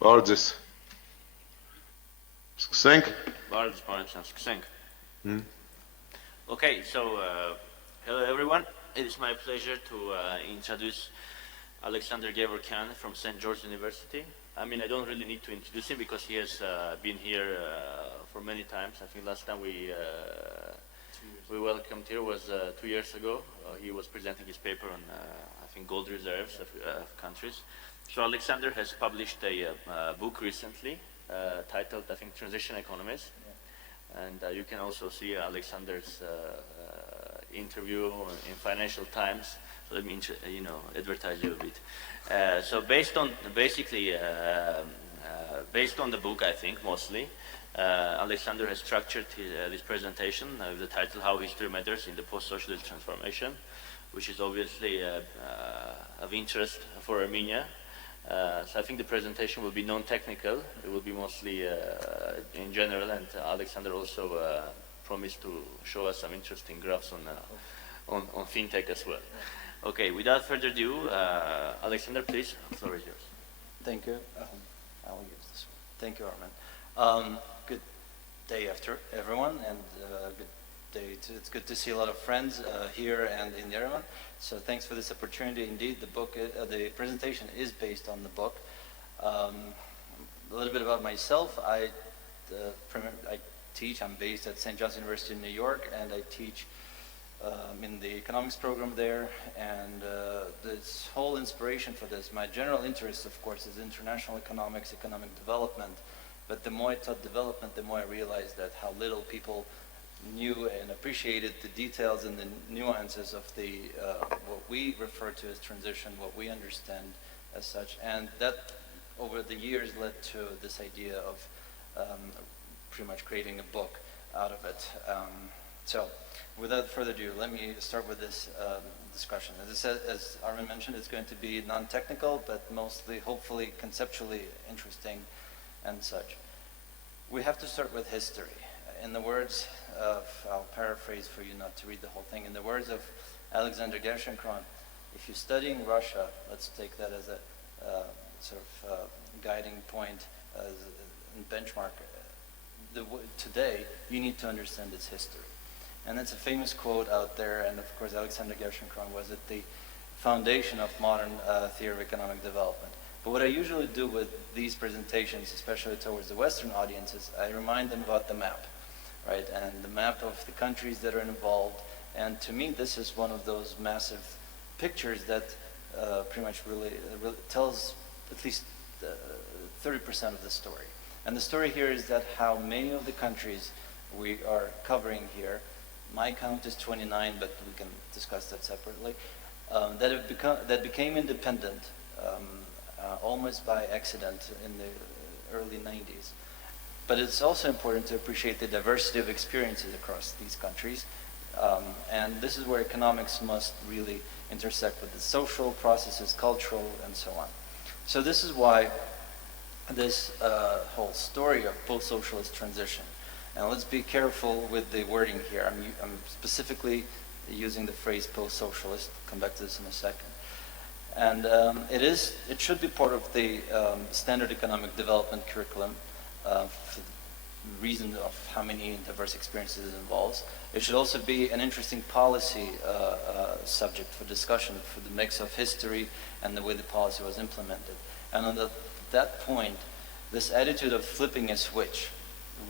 Bardzo Sksenk. Bardzo Sksenk. Okay, so hello everyone. It is my pleasure to introduce Aleksandr Gevorkyan from St. George University. I mean, I don't really need to introduce him because he has been here for many times. I think last time we welcomed here was 2 years ago. He was presenting his paper on, I think, gold reserves of countries. So Aleksandr has published a book recently titled, I think, Transition Economies. Yeah. And you can also see Aleksandr's interview in Financial Times. So let me, advertise you a bit. So based on the book, I think, mostly, Aleksandr has structured this presentation with the title "How History Matters in the Post-Socialist Transformation," which is obviously of interest for Armenia. So I think the presentation will be non-technical. It will be mostly in general, and Aleksandr also promised to show us some interesting graphs on FinTech as well. Okay, without further ado, Aleksandr, please, the floor is yours. Thank you. I will use this one. Thank you, Armin. Good day after everyone, and good day too. It's good to see a lot of friends here and in Yerevan. So thanks for this opportunity. Indeed, the book, the presentation is based on the book. A little bit about myself. I'm based at St. John's University in New York, and I teach in the economics program there. And this whole inspiration for this, my general interest, of course, is international economics, economic development. But the more I taught development, the more I realized that how little people knew and appreciated the details and the nuances of the what we refer to as transition, what we understand as such. And that, over the years, led to this idea of pretty much creating a book out of it. So, without further ado, let me start with this discussion. As Armin mentioned, it's going to be non-technical, but mostly, hopefully, conceptually interesting and such. We have to start with history. In the words of, I'll paraphrase for you not to read the whole thing, in the words of Aleksandr Gevorkyan, if you're studying Russia, let's take that as a sort of guiding point, as a benchmark. Today, you need to understand its history. And it's a famous quote out there, and of course Aleksandr Gevorkyan was at the foundation of modern theory of economic development. But what I usually do with these presentations, especially towards the Western audiences, I remind them about the map, right? And the map of the countries that are involved. And to me, this is one of those massive pictures that pretty much really tells at least 30% of the story. And the story here is that how many of the countries we are covering here, my count is 29, but we can discuss that separately, that became independent almost by accident in the early 90s. But it's also important to appreciate the diversity of experiences across these countries. And this is where economics must really intersect with the social processes, cultural, and so on. So this is why this whole story of post-socialist transition. And let's be careful with the wording here. I'm specifically using the phrase post-socialist. I'll come back to this in a second. And it should be part of the standard economic development curriculum for the reason of how many diverse experiences it involves. It should also be an interesting policy subject for discussion for the mix of history and the way the policy was implemented. And on that point, this attitude of flipping a switch,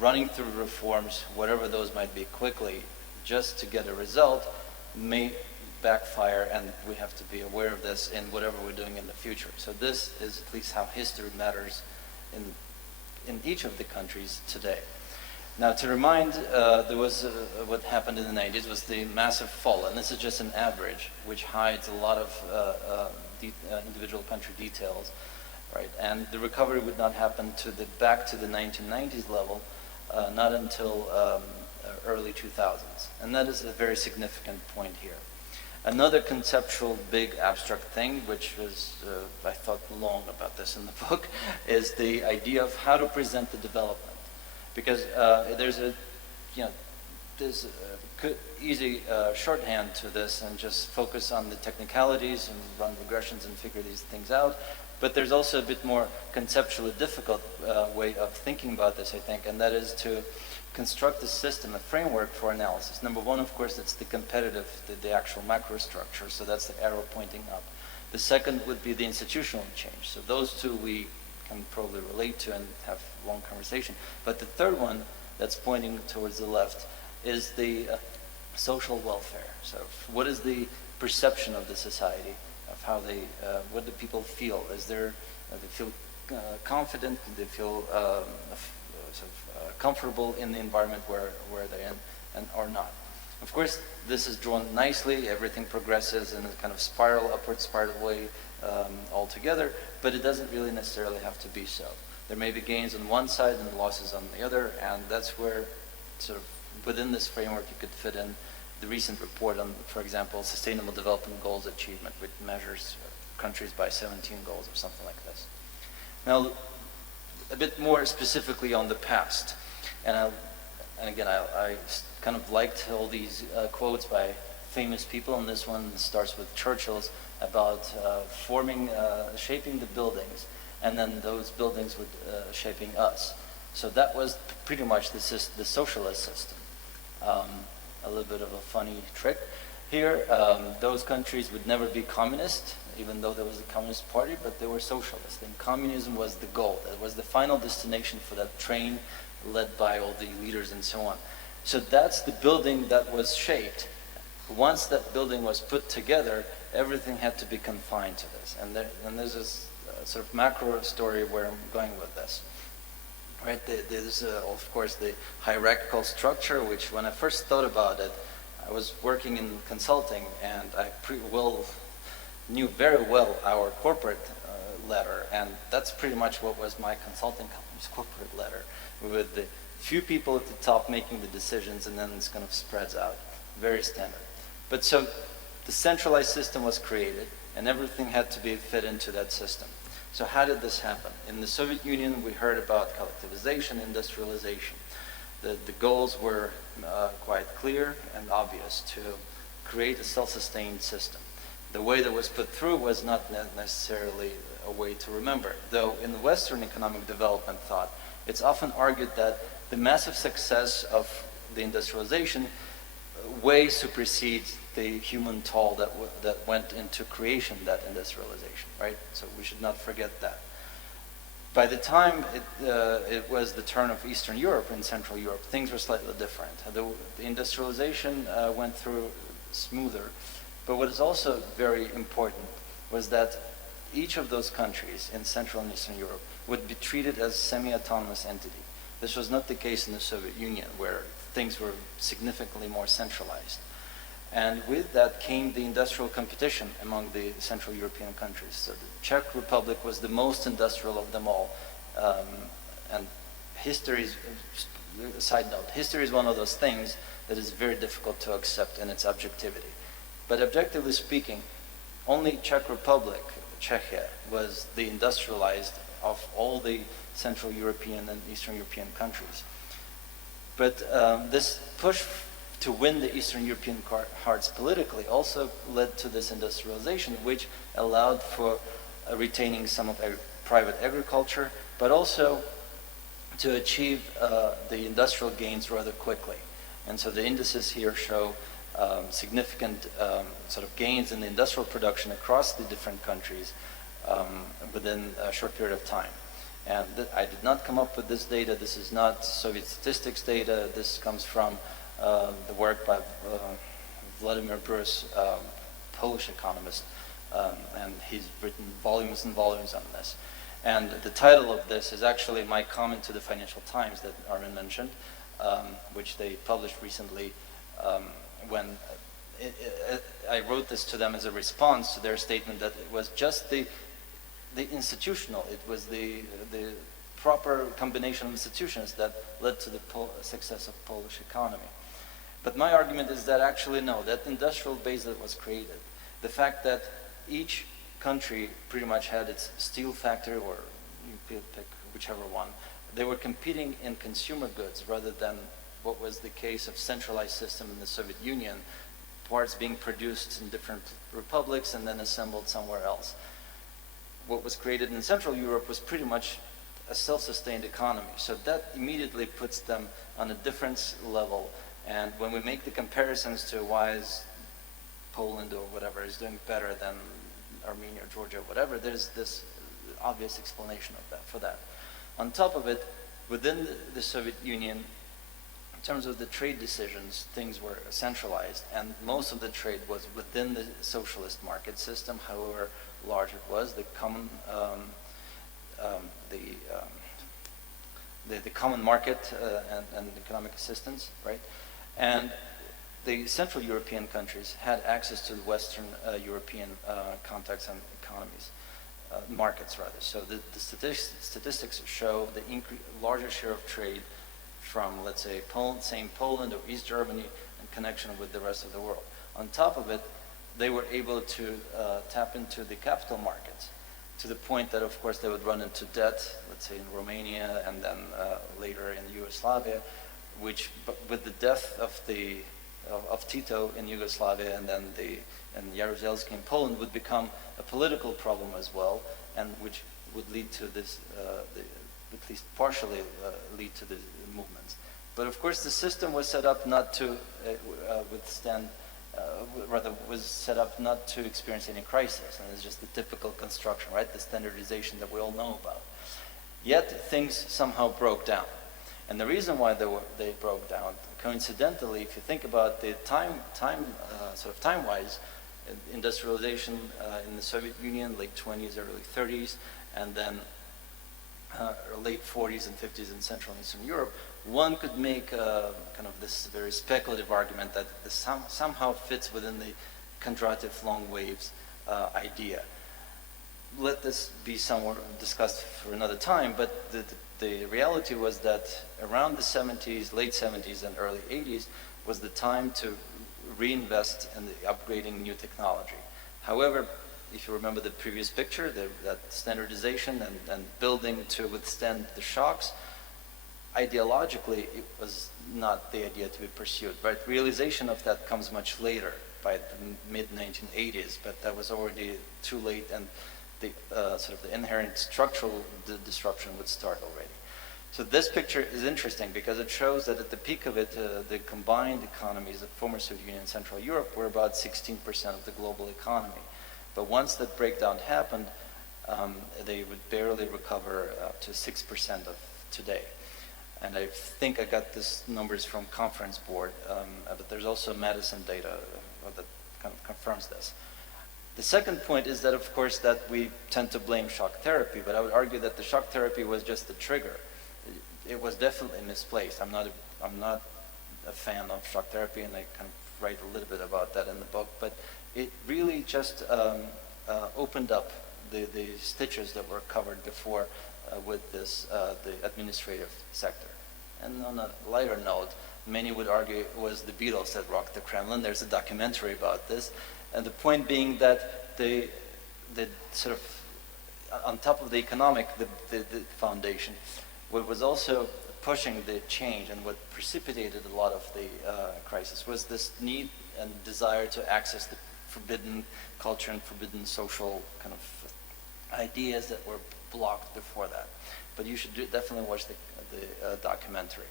running through reforms, whatever those might be, quickly, just to get a result, may backfire, and we have to be aware of this in whatever we're doing in the future. So this is at least how history matters in each of the countries today. Now, to remind, there was what happened in the 90s was the massive fall, and this is just an average, which hides a lot of individual country details, right? And the recovery would not happen back to the 1990s level, not until early 2000s, and that is a very significant point here. Another conceptual, big, abstract thing, which was, I thought long about this in the book, is the idea of how to present the development. Because there's easy shorthand to this and just focus on the technicalities and run regressions and figure these things out. But there's also a bit more conceptually difficult way of thinking about this, I think, and that is to construct a system, a framework for analysis. Number one, of course, it's the competitive, the actual macro structure, so that's the arrow pointing up. The second would be the institutional change. So those two we can probably relate to and have a long conversation. But the third one that's pointing towards the left is the social welfare. So what is the perception of the society, of how they, what do people feel? Is there, they feel confident, they feel comfortable in the environment where they're in, and or not. Of course, this is drawn nicely, everything progresses in a kind of spiral, upward spiral way altogether, but it doesn't really necessarily have to be so. There may be gains on one side and losses on the other, and that's where sort of within this framework you could fit in the recent report on, for example, Sustainable Development Goals achievement, which measures countries by 17 goals or something like this. Now, a bit more specifically on the past, and again, I kind of liked all these quotes by famous people, and this one starts with Churchill's about shaping the buildings, and then those buildings would shaping us. So that was pretty much the socialist system. A little bit of a funny trick here. Those countries would never be communist, even though there was a communist party, but they were socialist. And communism was the goal. That was the final destination for that train led by all the leaders and so on. So that's the building that was shaped. Once that building was put together, everything had to be confined to this. And there's this sort of macro story where I'm going with this. Right, there's of course the hierarchical structure, which when I first thought about it, I was working in consulting, and I knew very well our corporate ladder, and that's pretty much what was my consulting company's corporate ladder, with the few people at the top making the decisions, and then it's kind of spreads out, very standard. But so the centralized system was created, and everything had to be fit into that system. So how did this happen? In the Soviet Union, we heard about collectivization, industrialization. The goals were quite clear and obvious, to create a self-sustained system. The way that was put through was not necessarily a way to remember, though in the Western economic development thought, it's often argued that the massive success of the industrialization way supersedes the human toll that went into creation that industrialization, right? So we should not forget that. By the time it was the turn of Eastern Europe and Central Europe, things were slightly different. The industrialization went through smoother, but what is also very important was that each of those countries in Central and Eastern Europe would be treated as a semi-autonomous entity. This was not the case in the Soviet Union, where things were significantly more centralized. And with that came the industrial competition among the Central European countries. So the Czech Republic was the most industrial of them all. And side note, history is one of those things that is very difficult to accept in its objectivity. But objectively speaking, only Czech Republic, Czechia, was the industrialized of all the Central European and Eastern European countries. But this push to win the Eastern European hearts politically also led to this industrialization, which allowed for retaining some of private agriculture, but also to achieve the industrial gains rather quickly. And so the indices here show significant sort of gains in the industrial production across the different countries within a short period of time. And I did not come up with this data. This is not Soviet statistics data. This comes from the work by Vladimir Brus, Polish economist, and he's written volumes and volumes on this. And the title of this is actually my comment to the Financial Times that Armin mentioned, which they published recently when I wrote this to them as a response to their statement that it was just the institutional, it was the proper combination of institutions that led to the success of Polish economy. But my argument is that actually no, that industrial base that was created, the fact that each country pretty much had its steel factory, or you pick whichever one, they were competing in consumer goods rather than what was the case of centralized system in the Soviet Union, parts being produced in different republics and then assembled somewhere else. What was created in Central Europe was pretty much a self-sustained economy. So that immediately puts them on a different level. And when we make the comparisons to why is Poland or whatever is doing better than Armenia or Georgia or whatever, there's this obvious explanation of that, for that. On top of it, within the Soviet Union, in terms of the trade decisions, things were centralized, and most of the trade was within the socialist market system, however large it was. The common, the common market and economic assistance, right? And the Central European countries had access to the Western European context and economies, markets rather. So the statistics show the larger share of trade from, let's say, Poland or East Germany in connection with the rest of the world. On top of it, they were able to tap into the capital markets to the point that, of course, they would run into debt, let's say in Romania and then later in Yugoslavia, which, with the death of Tito in Yugoslavia and then Jaruzelski in Poland, would become a political problem as well, and which would lead to this, at least partially lead to the movements. But of course the system was set up not to withstand, rather was set up not to experience any crisis, and it's just the typical construction, right? The standardization that we all know about. Yet things somehow broke down. And the reason why they broke down, coincidentally, if you think about the sort of time-wise, industrialization in the Soviet Union, late 20s, early 30s, and then late 40s and 50s in Central and Eastern Europe, one could make kind of this very speculative argument that this somehow fits within the Kondratev long waves idea. Let this be somewhat discussed for another time, but the reality was that around the 70s, late 70s and early 80s was the time to reinvest in the upgrading new technology. However, if you remember the previous picture, that standardization and building to withstand the shocks, ideologically it was not the idea to be pursued, right? Realization of that comes much later, by the mid-1980s, but that was already too late, and the sort of the inherent structural disruption would start already. So this picture is interesting because it shows that at the peak of it, the combined economies of former Soviet Union and Central Europe were about 16% of the global economy. But once that breakdown happened, they would barely recover up to 6% of today. And I think I got these numbers from Conference Board, but there's also Madison data that kind of confirms this. The second point is that, of course, that we tend to blame shock therapy, but I would argue that the shock therapy was just the trigger. It was definitely misplaced. I'm not a fan of shock therapy, and I kind of write a little bit about that in the book, but it really just opened up the stitches that were covered before with this, the administrative sector. And on a lighter note, many would argue it was the Beatles that rocked the Kremlin. There's a documentary about this. And the point being that the sort of, on top of the economic, the foundation, what was also pushing the change and what precipitated a lot of the crisis was this need and desire to access the forbidden culture and forbidden social kind of ideas that were blocked before that. But you should definitely watch the documentary.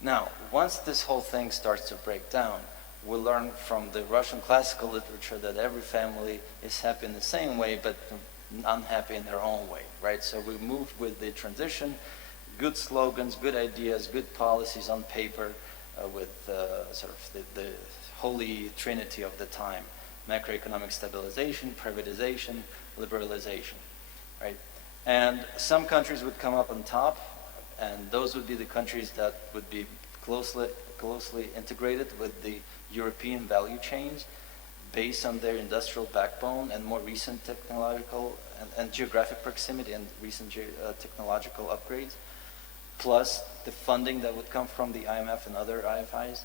Now, once this whole thing starts to break down, we learn from the Russian classical literature that every family is happy in the same way, but unhappy in their own way, right? So we moved with the transition, good slogans, good ideas, good policies on paper, with sort of the holy trinity of the time: macroeconomic stabilization, privatization, liberalization, right? And some countries would come up on top, and those would be the countries that would be closely integrated with the European value chains based on their industrial backbone and more recent technological and geographic proximity and recent technological upgrades, plus the funding that would come from the IMF and other IFIs.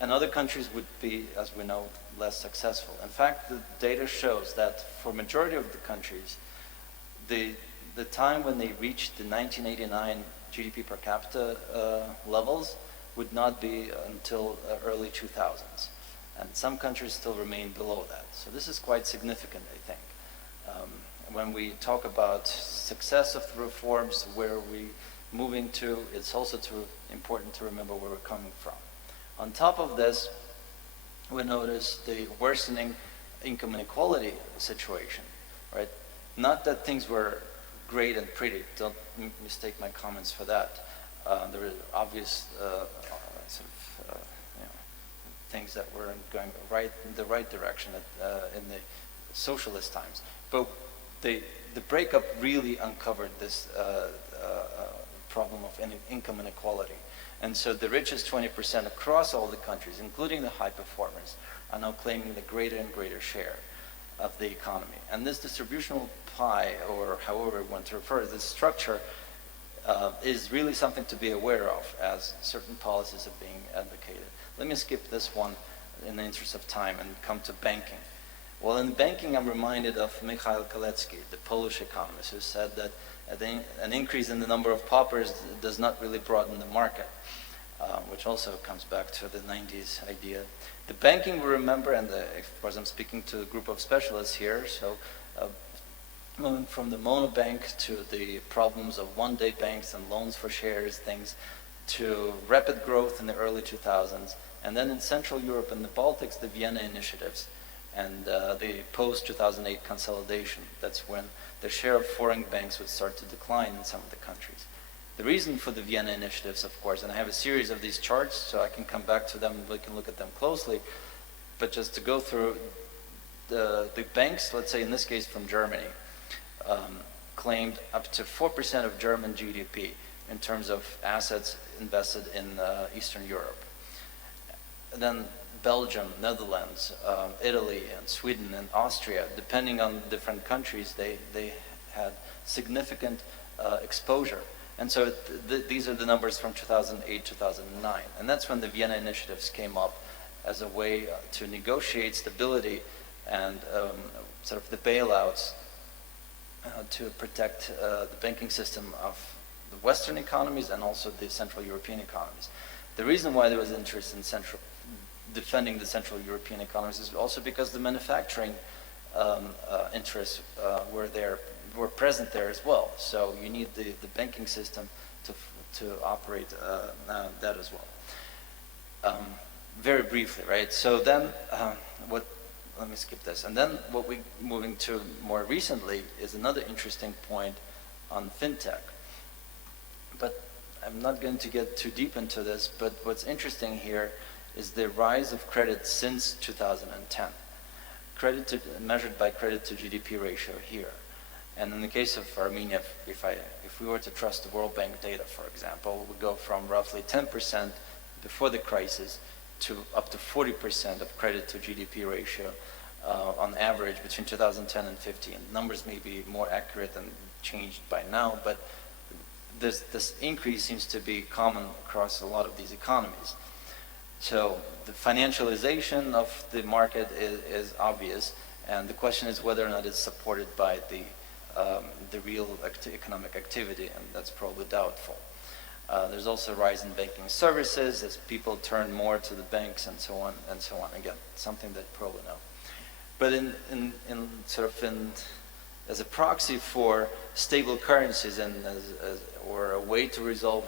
And other countries would be, as we know, less successful. In fact, the data shows that for majority of the countries, the time when they reached the 1989 GDP per capita levels would not be until early 2000s. And some countries still remain below that. So this is quite significant, I think. When we talk about success of the reforms, where we moving to, it's also important to remember where we're coming from. On top of this, we notice the worsening income inequality situation, right? Not that things were great and pretty, don't mistake my comments for that. There were obvious things that were going in the right direction in the socialist times. But the breakup really uncovered this problem of income inequality. And so the richest 20% across all the countries, including the high performers, are now claiming the greater and greater share of the economy. And this distributional pie, or however we want to refer to this structure, is really something to be aware of as certain policies are being advocated. Let me skip this one in the interest of time and come to banking. Well, in banking, I'm reminded of Mikhail Kalecki, the Polish economist, who said that an increase in the number of paupers does not really broaden the market, which also comes back to the 90s idea. The banking, we remember, and of course I'm speaking to a group of specialists here, so moving from the monobank to the problems of one-day banks and loans for shares, things, to rapid growth in the early 2000s, and then in Central Europe and the Baltics, the Vienna initiatives, and the post-2008 consolidation. That's when the share of foreign banks would start to decline in some of the countries. The reason for the Vienna initiatives, of course, and I have a series of these charts, so I can come back to them and we can look at them closely, but just to go through the banks, let's say in this case from Germany, claimed up to 4% of German GDP in terms of assets invested in Eastern Europe. And then Belgium, Netherlands, Italy, and Sweden, and Austria, depending on different countries, they had significant exposure. And so these are the numbers from 2008, 2009. And that's when the Vienna initiatives came up as a way to negotiate stability and sort of the bailouts to protect the banking system of the Western economies and also the Central European economies. The reason why there was interest in defending the Central European economies is also because the manufacturing interests were present there as well. So you need the banking system to operate that as well. Very briefly, right? So then let me skip this. And then what we're moving to more recently is another interesting point on FinTech. But I'm not going to get too deep into this, but what's interesting here is the rise of credit since 2010. Measured by credit to GDP ratio here. And in the case of Armenia, if we were to trust the World Bank data, for example, we go from roughly 10% before the crisis to up to 40% of credit to GDP ratio on average between 2010 and 15. Numbers may be more accurate and changed by now, but this increase seems to be common across a lot of these economies. So the financialization of the market is obvious, and the question is whether or not it's supported by the real economic activity, and that's probably doubtful. There's also a rise in banking services as people turn more to the banks and so on and so on. Again, something that you probably know. But as a proxy for stable currencies and or a way to resolve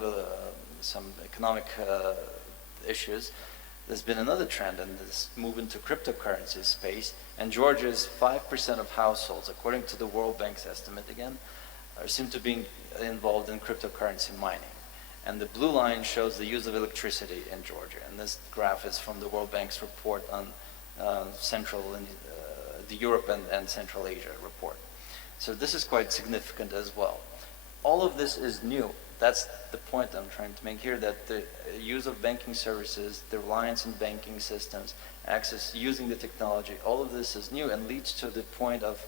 some economic issues, there's been another trend, and this move into cryptocurrency space. And Georgia's 5% of households, according to the World Bank's estimate again, seem to be involved in cryptocurrency mining. And the blue line shows the use of electricity in Georgia. And this graph is from the World Bank's report on the Europe and Central Asia report. So this is quite significant as well. All of this is new. That's the point I'm trying to make here, that the use of banking services, the reliance on banking systems, access, using the technology, all of this is new and leads to the point of,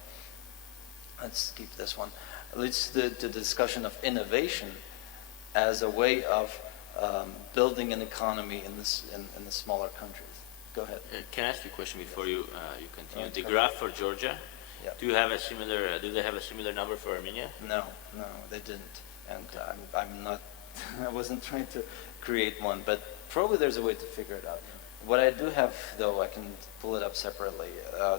let's keep this one, leads to the discussion of innovation as a way of building an economy in the smaller countries. Go ahead. Can I ask you a question before you continue? The graph for Georgia, yeah. do they have a similar number for Armenia? No, they didn't. And I'm not, I wasn't trying to create one, but probably there's a way to figure it out. What I do have, though, I can pull it up separately.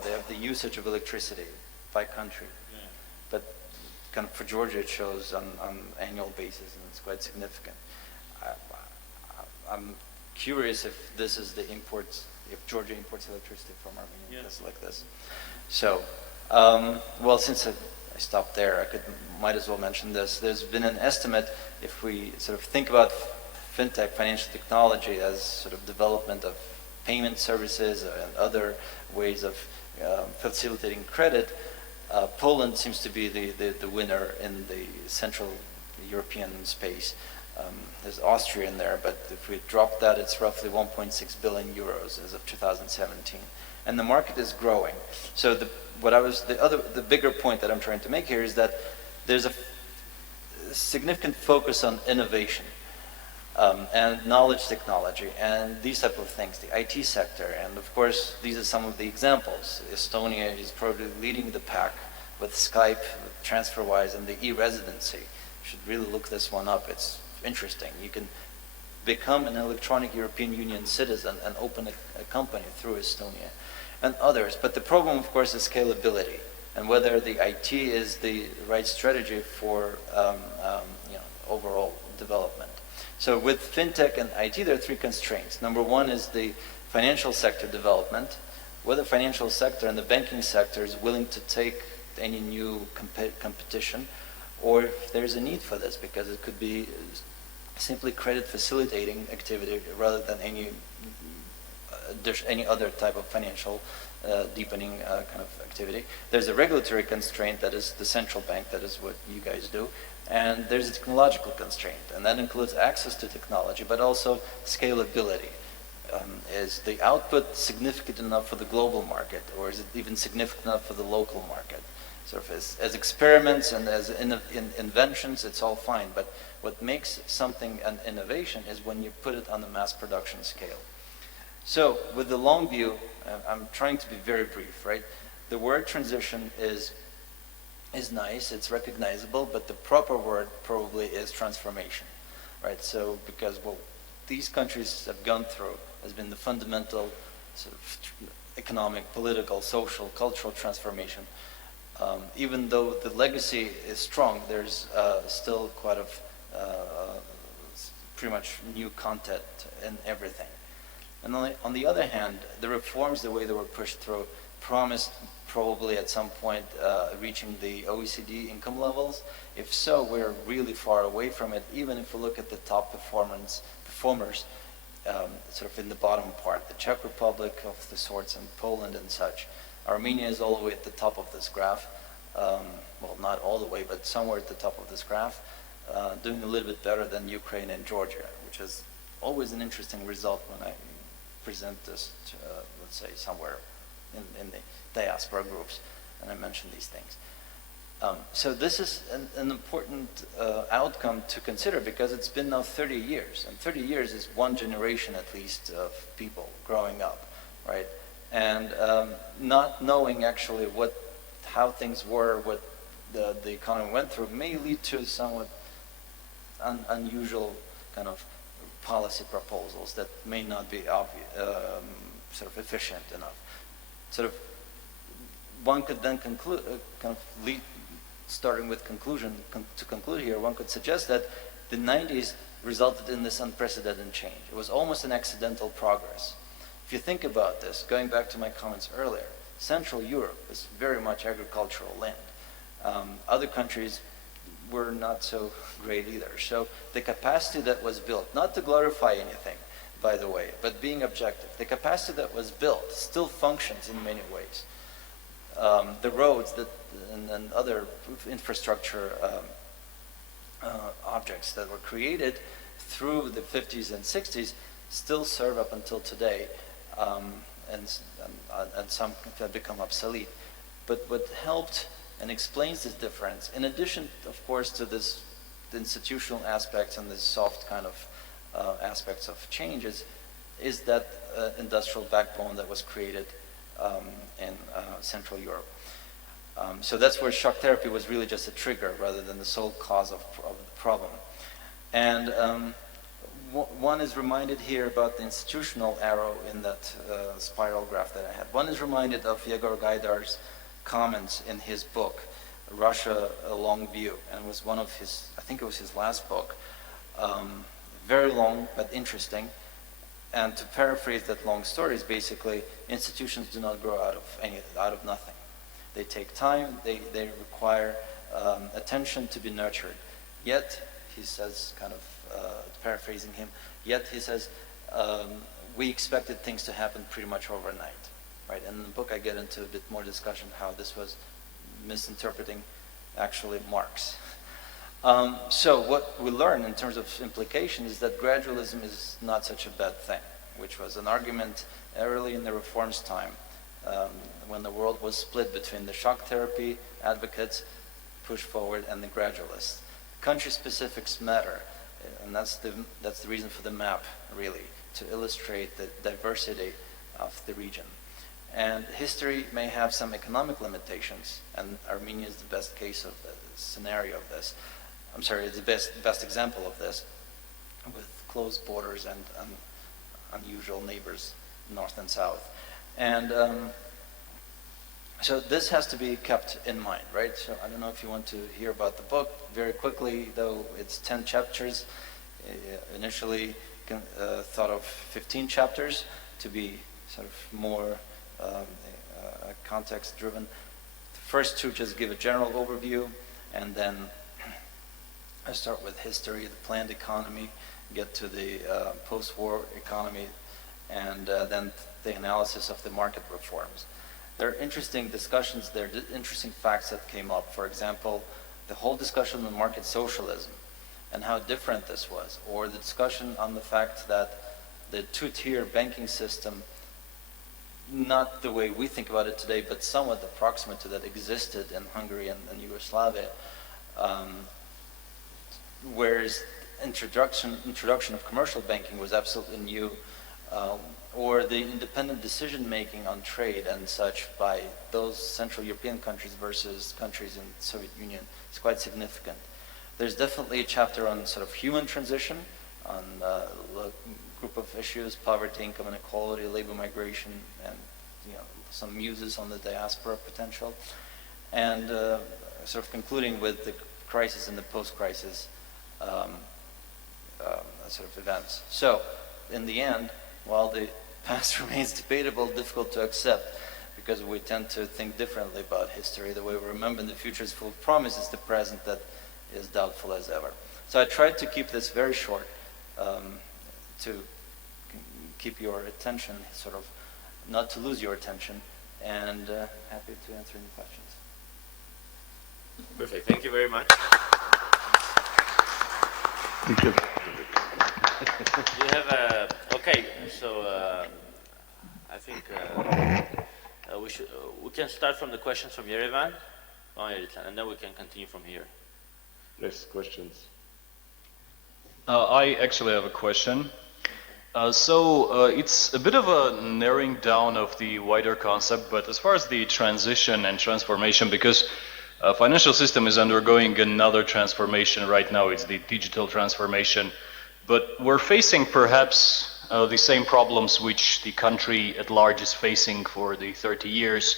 They have the usage of electricity by country. Yeah. But kind of for Georgia, it shows on annual basis, and it's quite significant. I'm curious if this is the imports, if Georgia imports electricity from Armenia, just like this. So, well, since I stopped there, might as well mention this. There's been an estimate, if we sort of think about FinTech, financial technology, as sort of development of payment services and other ways of facilitating credit, Poland seems to be the winner in the Central European space. There's Austria in there, but if we drop that, it's roughly 1.6 billion euros as of 2017. And the market is growing. So the bigger point that I'm trying to make here is that there's a significant focus on innovation and knowledge technology and these type of things, the IT sector. And of course, these are some of the examples. Estonia is probably leading the pack with Skype, with TransferWise, and the e-residency. You should really look this one up. It's interesting. You can become an electronic European Union citizen and open a company through Estonia and others. But the problem, of course, is scalability and whether the IT is the right strategy for overall development. So with FinTech and IT, there are three constraints. Number one is the financial sector development, whether the financial sector and the banking sector is willing to take any new competition, or if there's a need for this, because it could be simply credit facilitating activity rather than any other type of financial deepening kind of activity. There's a regulatory constraint, that is the central bank, that is what you guys do. And there's a technological constraint, and that includes access to technology, but also scalability. Is the output significant enough for the global market, or is it even significant enough for the local market? Sort of as experiments and as inventions, it's all fine, but what makes something an innovation is when you put it on the mass production scale. So with the long view, I'm trying to be very brief, right? The word transition is nice, it's recognizable, but the proper word probably is transformation, right? So because what these countries have gone through has been the fundamental sort of economic, political, social, cultural transformation. Even though the legacy is strong, there's still quite a pretty much new content in everything. And on the other hand, the reforms, the way they were pushed through, promised probably at some point reaching the OECD income levels. If so, we're really far away from it, even if we look at the top performers sort of in the bottom part, the Czech Republic of the sorts, and Poland and such. Armenia is all the way at the top of this graph. Well, not all the way, but somewhere at the top of this graph, doing a little bit better than Ukraine and Georgia, which is always an interesting result when I present this to, let's say, somewhere in the diaspora groups, and I mention these things. So this is an important outcome to consider, because it's been now 30 years, and 30 years is one generation at least of people growing up, right? And not knowing actually how things were, what the economy went through, may lead to somewhat unusual kind of policy proposals that may not be sort of efficient enough. Sort of, one could then conclude, starting with to conclude here, one could suggest that the 90s resulted in this unprecedented change. It was almost an accidental progress. If you think about this, going back to my comments earlier, Central Europe is very much agricultural land. Other countries were not so great either. So the capacity that was built, not to glorify anything, by the way, but being objective, the capacity that was built still functions in many ways. The roads and other infrastructure objects that were created through the 50s and 60s still serve up until today, and some have become obsolete. But what helped and explains this difference, in addition, of course, to the institutional aspects and the soft kind of aspects of changes, is that industrial backbone that was created in Central Europe. So that's where shock therapy was really just a trigger rather than the sole cause of the problem. And one is reminded here about the institutional arrow in that spiral graph that I had. One is reminded of Yegor Gaidar's comments in his book, Russia, A Long View, and it was one of his, I think it was his last book. Very long, but interesting. And to paraphrase that long story is basically, institutions do not grow out of nothing. They take time, they require attention to be nurtured. Yet, he says, kind of paraphrasing him, yet he says, we expected things to happen pretty much overnight, right? And in the book I get into a bit more discussion how this was misinterpreting actually Marx. So what we learn in terms of implication is that gradualism is not such a bad thing, which was an argument early in the reforms time, when the world was split between the shock therapy advocates, push forward, and the gradualists. Country specifics matter, and that's the reason for the map, really, to illustrate the diversity of the region. And history may have some economic limitations, and Armenia is the best case of the scenario of this. I'm sorry, it's the best example of this, with closed borders and unusual neighbors, north and south. And so this has to be kept in mind, right? So I don't know if you want to hear about the book very quickly, though it's 10 chapters. Initially thought of 15 chapters to be sort of more context-driven. The first two just give a general overview, and then I start with history, the planned economy, get to the post-war economy, and then the analysis of the market reforms. There are interesting discussions there, interesting facts that came up. For example, the whole discussion on market socialism and how different this was, or the discussion on the fact that the two-tier banking system, not the way we think about it today, but somewhat approximate to that, existed in Hungary and Yugoslavia, whereas introduction of commercial banking was absolutely new, or the independent decision-making on trade and such by those Central European countries versus countries in the Soviet Union is quite significant. There's definitely a chapter on sort of human transition, on a group of issues, poverty, income inequality, labor migration, and some muses on the diaspora potential, and sort of concluding with the crisis and the post-crisis sort of events. So, in the end, while the past remains debatable, difficult to accept, because we tend to think differently about history, the way we remember the future is full of promise, it's the present that is doubtful as ever. So I tried to keep this very short, to keep your attention, sort of, not to lose your attention, and happy to answer any questions. Perfect, thank you very much. Thank you. You have okay, so I think we can start from the questions from Yerevan, and then we can continue from here. Next questions. I actually have a question. So it's a bit of a narrowing down of the wider concept, but as far as the transition and transformation, because financial system is undergoing another transformation right now, it's the digital transformation, but we're facing perhaps the same problems which the country at large is facing for the 30 years.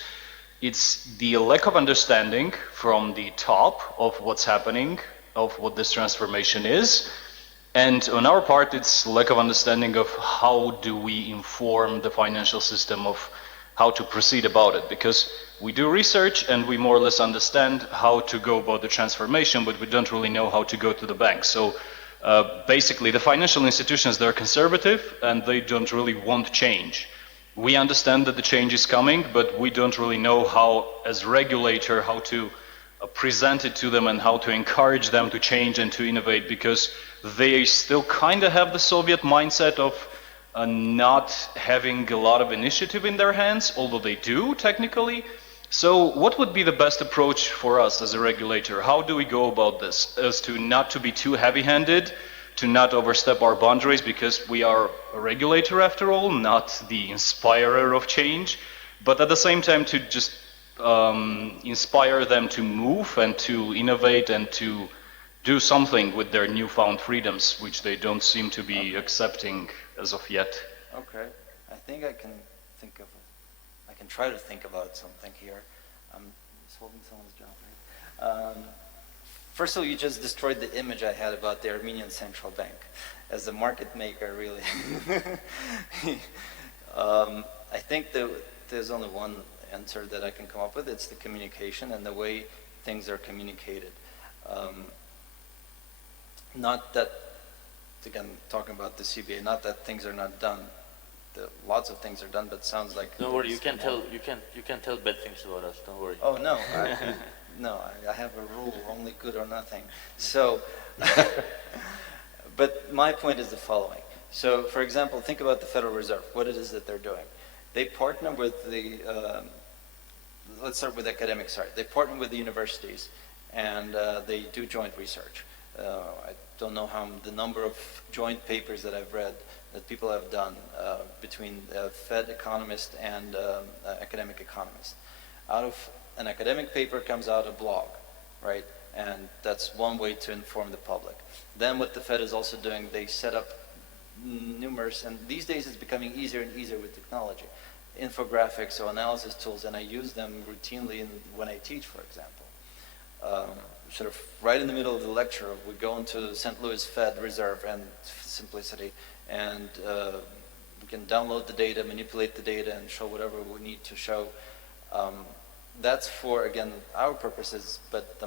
It's the lack of understanding from the top of what's happening, of what this transformation is. And on our part, it's lack of understanding of how do we inform the financial system of how to proceed about it. Because we do research and we more or less understand how to go about the transformation, but we don't really know how to go to the bank. So basically, the financial institutions, they're conservative and they don't really want change. We understand that the change is coming, but we don't really know how, as regulator, how to present it to them and how to encourage them to change and to innovate, because they still kind of have the Soviet mindset of not having a lot of initiative in their hands, although they do technically. So what would be the best approach for us as a regulator? How do we go about this as to not to be too heavy-handed, to not overstep our boundaries, because we are a regulator after all, not the inspirer of change, but at the same time to just inspire them to move and to innovate and to do something with their newfound freedoms, which they don't seem to be accepting as of yet. Okay, I think I can think of, I can try to think about something here. I'm just holding someone's job, right? First of all, you just destroyed the image I had about the Armenian Central Bank. As a market maker, really. I think that there's only one answer that I can come up with. It's the communication and the way things are communicated. Not that, again, talking about the CBA, not that things are not done. Lots of things are done, but sounds like... Don't worry, you can tell bad things about us, don't worry. Oh, no. No, I have a rule, only good or nothing. So, but my point is the following. So, for example, think about the Federal Reserve, what it is that they're doing. They partner with the, let's start with academics, sorry. They partner with the universities, and they do joint research. I don't know how the number of joint papers that I've read that people have done between Fed economist and academic economist. Out of an academic paper comes out a blog, right? And that's one way to inform the public. Then what the Fed is also doing, they set up numerous, and these days it's becoming easier and easier with technology, infographics or analysis tools, and I use them routinely when I teach, for example. Sort of right in the middle of the lecture, we go into the St. Louis Fed Reserve and Simplicity, and we can download the data, manipulate the data, and show whatever we need to show. That's for, again, our purposes, but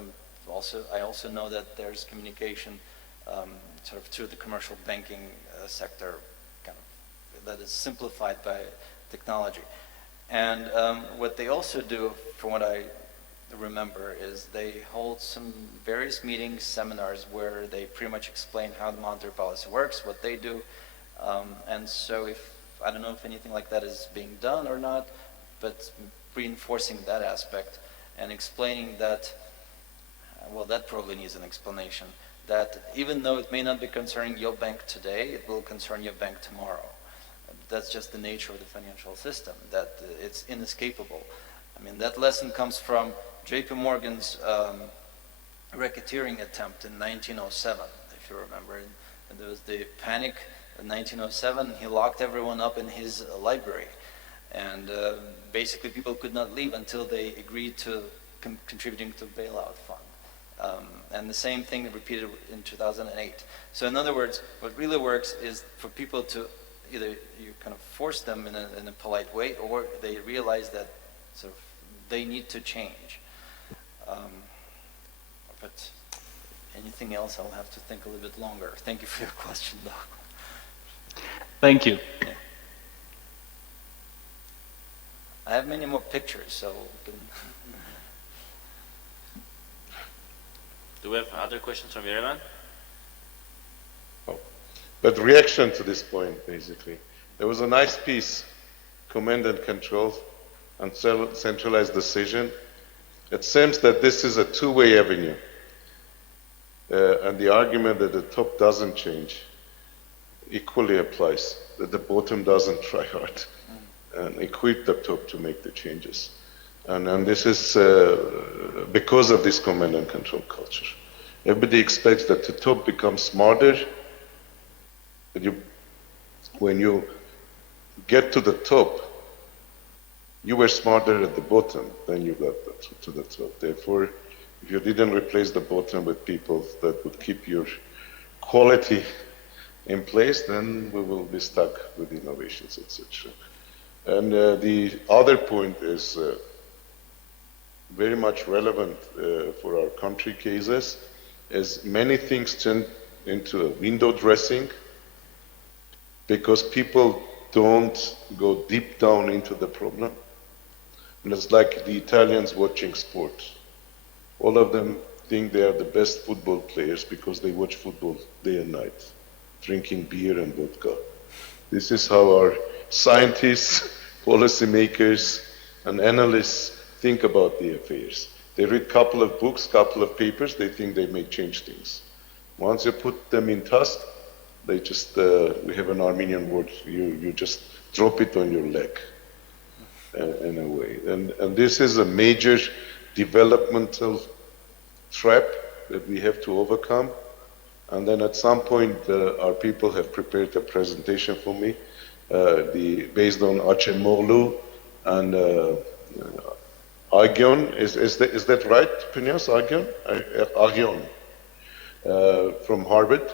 I also know that there's communication sort of through the commercial banking sector, kind of, that is simplified by technology. And what they also do, from what I remember, is they hold some various meetings, seminars, where they pretty much explain how the monetary policy works, what they do. And so I don't know if anything like that is being done or not, but reinforcing that aspect and explaining that, well, that probably needs an explanation, that even though it may not be concerning your bank today, it will concern your bank tomorrow. That's just the nature of the financial system, that it's inescapable. I mean, that lesson comes from JP Morgan's racketeering attempt in 1907, if you remember. And there was the panic in 1907. He locked everyone up in his library. And basically people could not leave until they agreed to contributing to the bailout fund. And the same thing repeated in 2008. So in other words, what really works is for people to either you kind of force them in a polite way, or they realize that sort of they need to change. But anything else, I'll have to think a little bit longer. Thank you for your question, Doc. Thank you. Yeah. I have many more pictures, so we can... Do we have other questions from Yerevan? Oh. But reaction to this point, basically. There was a nice piece, Command and Control, and centralized decision. It seems that this is a two-way avenue. And the argument that the top doesn't change equally applies, that the bottom doesn't try hard and equip the top to make the changes. And this is because of this command and control culture. Everybody expects that the top becomes smarter, but when you get to the top, you were smarter at the bottom than you got to the top. Therefore, if you didn't replace the bottom with people that would keep your quality in place, then we will be stuck with innovations, etc. And the other point is very much relevant for our country cases, is many things turn into a window dressing because people don't go deep down into the problem. And it's like the Italians watching sports. All of them think they are the best football players because they watch football day and night, drinking beer and vodka. This is how our scientists, policymakers, and analysts think about the affairs. They read a couple of books, couple of papers, they think they may change things. Once you put them in task, they just, we have an Armenian word, you just drop it on your leg, in a way. And this is a major developmental trap that we have to overcome. And then at some point, our people have prepared a presentation for me, based on Acemoglu and Argyon. Is that right, pronounce Argyon? Argyon, from Harvard.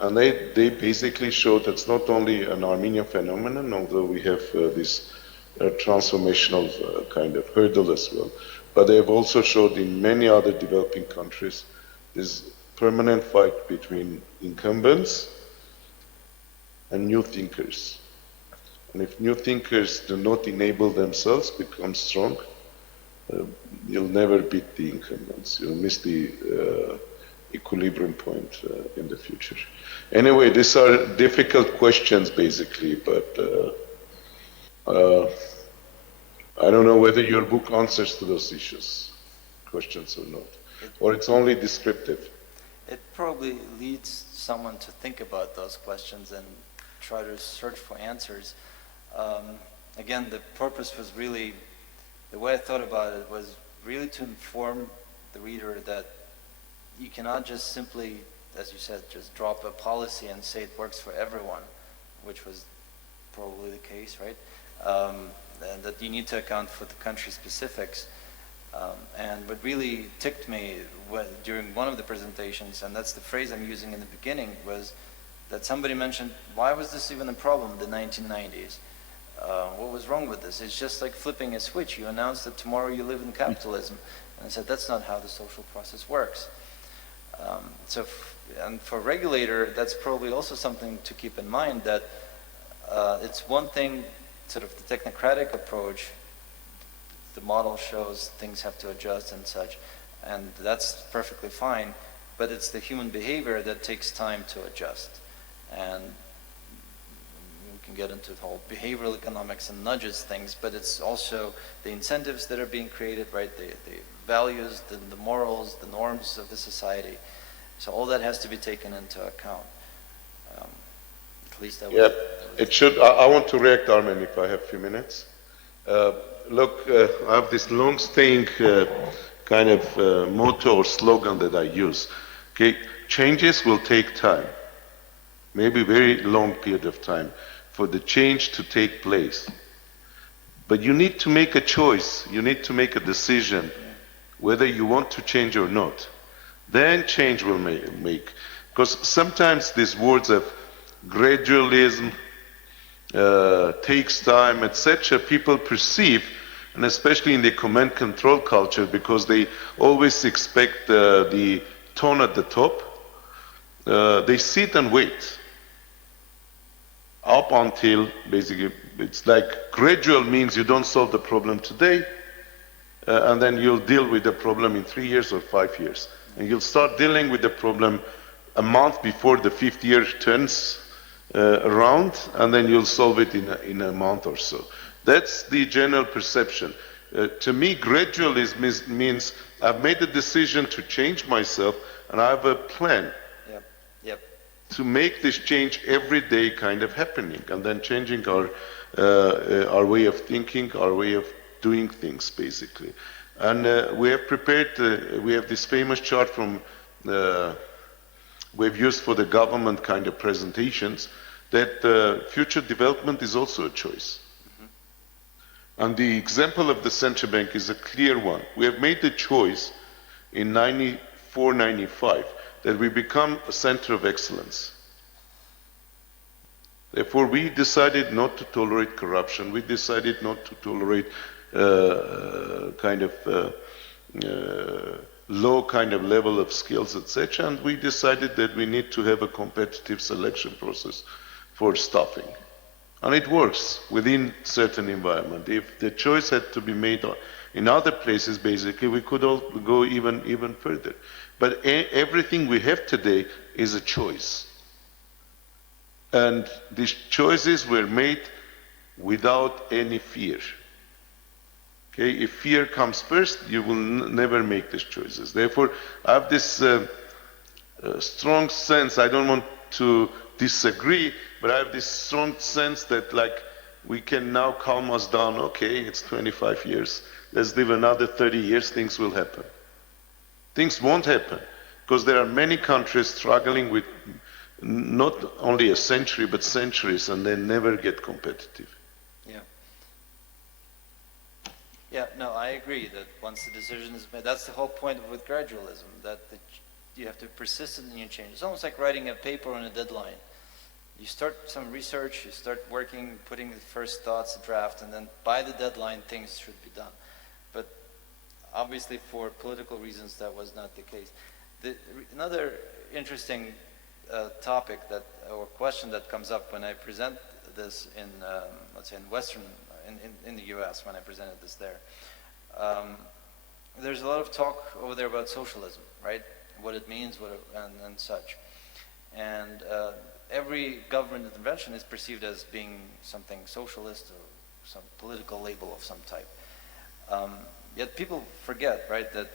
And they basically showed it's not only an Armenian phenomenon, although we have this transformational kind of hurdle as well, but they have also showed in many other developing countries this permanent fight between incumbents and new thinkers. And if new thinkers do not enable themselves, become strong, you'll never beat the incumbents. You'll miss the equilibrium point in the future. Anyway, these are difficult questions basically, but I don't know whether your book answers to those questions or not, or it's only descriptive. It probably leads someone to think about those questions and try to search for answers. Again, the purpose was really, the way I thought about it was really to inform the reader that you cannot just simply, as you said, just drop a policy and say it works for everyone, which was probably the case, right? And that you need to account for the country specifics. And what really ticked me during one of the presentations, and that's the phrase I'm using in the beginning, was that somebody mentioned, why was this even a problem in the 1990s? What was wrong with this? It's just like flipping a switch. You announce that tomorrow you live in capitalism. And I said, that's not how the social process works. And for a regulator, that's probably also something to keep in mind, that it's one thing, sort of the technocratic approach, the model shows things have to adjust and such, and that's perfectly fine, but it's the human behavior that takes time to adjust. And we can get into the whole behavioral economics and nudges things, but it's also the incentives that are being created, right? The values, the morals, the norms of the society. So all that has to be taken into account. At least that was... Yeah, it should. I want to react, Armen, if I have a few minutes. Look, I have this long-staying kind of motto or slogan that I use. Okay, changes will take time, maybe a very long period of time, for the change to take place. But you need to make a choice. You need to make a decision whether you want to change or not. Then change will make. Because sometimes these words of gradualism, takes time, etc., people perceive, and especially in the command control culture, because they always expect the tone at the top, they sit and wait up until basically, it's like gradual means you don't solve the problem today, and then you'll deal with the problem in 3 years or 5 years. And you'll start dealing with the problem a month before the 5th year turns around, and then you'll solve it in a month or so. That's the general perception. To me, gradualism means I've made a decision to change myself, and I have a plan to make this change every day kind of happening, and then changing our way of thinking, our way of doing things, basically. And we have prepared, we have this famous chart from we've used for the government kind of presentations, that future development is also a choice. And the example of the central bank is a clear one. We have made the choice in 94, 95 that we become a center of excellence. Therefore, we decided not to tolerate corruption. We decided not to tolerate kind of low kind of level of skills, etc. And we decided that we need to have a competitive selection process for staffing. And it works within certain environment. If the choice had to be made in other places, basically, we could all go even further. But everything we have today is a choice. And these choices were made without any fear. Okay, if fear comes first, you will never make these choices. Therefore, I have this strong sense, I don't want to disagree, but I have this strong sense that like we can now calm us down. Okay, it's 25 years. Let's live another 30 years, things will happen. Things won't happen. Because there are many countries struggling with not only a century, but centuries, and they never get competitive. Yeah. Yeah, no, I agree that once the decision is made, that's the whole point with gradualism, that you have to persist in your change. It's almost like writing a paper on a deadline. You start some research, you start working, putting the first thoughts, a draft, and then by the deadline, things should be done. But obviously for political reasons, that was not the case. Another interesting topic or question that comes up when I present this in, let's say, in the U.S. when I presented this there. There's a lot of talk over there about socialism, right? What it means, and such. And every government intervention is perceived as being something socialist or some political label of some type. Yet people forget, right, that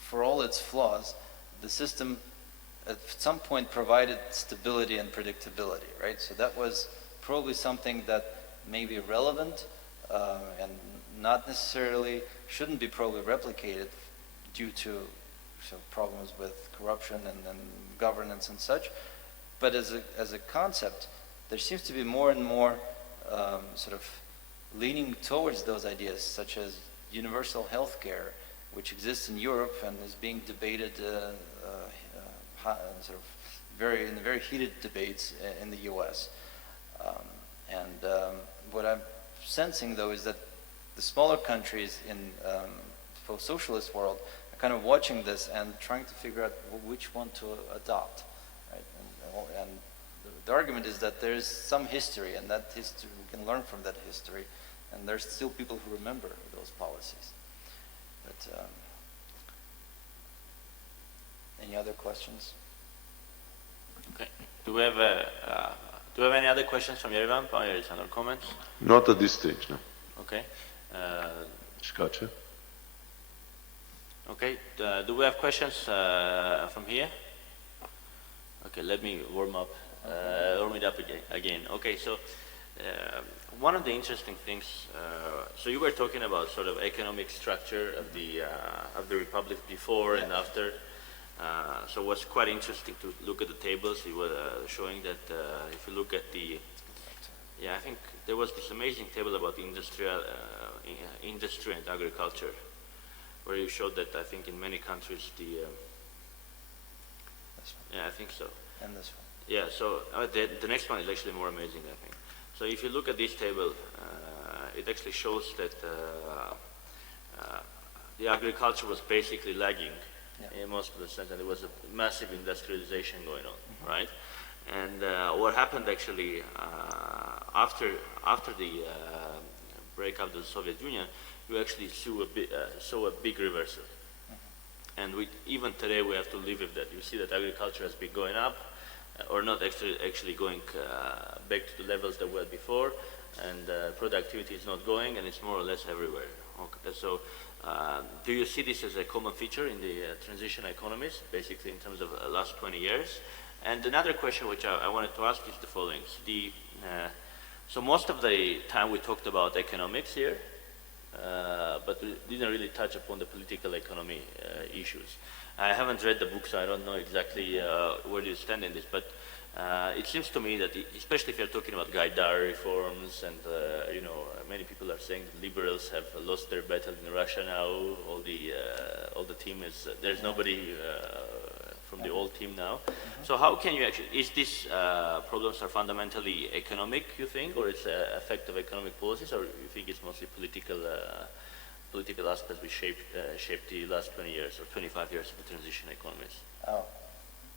for all its flaws, the system at some point provided stability and predictability, right? So that was probably something that may be relevant and not necessarily shouldn't be probably replicated due to problems with corruption and governance and such. But as a concept, there seems to be more and more sort of leaning towards those ideas, such as universal health care, which exists in Europe and is being debated sort of in very heated debates in the U.S. What I'm sensing, though, is that the smaller countries in the post-socialist world are kind of watching this and trying to figure out which one to adopt. Right? And the argument is that there's some history, and that history we can learn from that history, and there's still people who remember those policies. But any other questions? Okay. Do we have any other questions from Yerevan? Or other comments? Not at this stage, no. Okay. Shkacha? Okay. Do we have questions from here? Okay. Let me warm it up again. Okay. So one of the interesting things. So you were talking about sort of economic structure of the republic before and after. So what's quite interesting to look at the tables, you were showing that if you look at I think there was this amazing table about industry and agriculture, where you showed that I think in many countries this one. I think so. And this one. Yeah, so the next one is actually more amazing, I think. So if you look at this table, it actually shows that the agriculture was basically lagging in most of the sense, and there was a massive industrialization going on, right? And what happened actually after the breakup of the Soviet Union, we actually saw a big reversal. And even today we have to live with that. You see that agriculture has been going up, or not actually going back to the levels that were before, and productivity is not going, and it's more or less everywhere. Okay. So do you see this as a common feature in the transition economies, basically in terms of the last 20 years? And another question which I wanted to ask is the following. So most of the time we talked about economics here, but we didn't really touch upon the political economy issues. I haven't read the book, so I don't know exactly where you stand in this, but it seems to me that, especially if you're talking about Gaidar reforms, and many people are saying that liberals have lost their battle in Russia now. All the team is there's nobody from the old team now. So how can you actually? Is this problems are fundamentally economic, you think, or it's an effect of economic policies, or you think it's mostly political aspects which shaped the last 20 years or 25 years of the transition economies? Oh,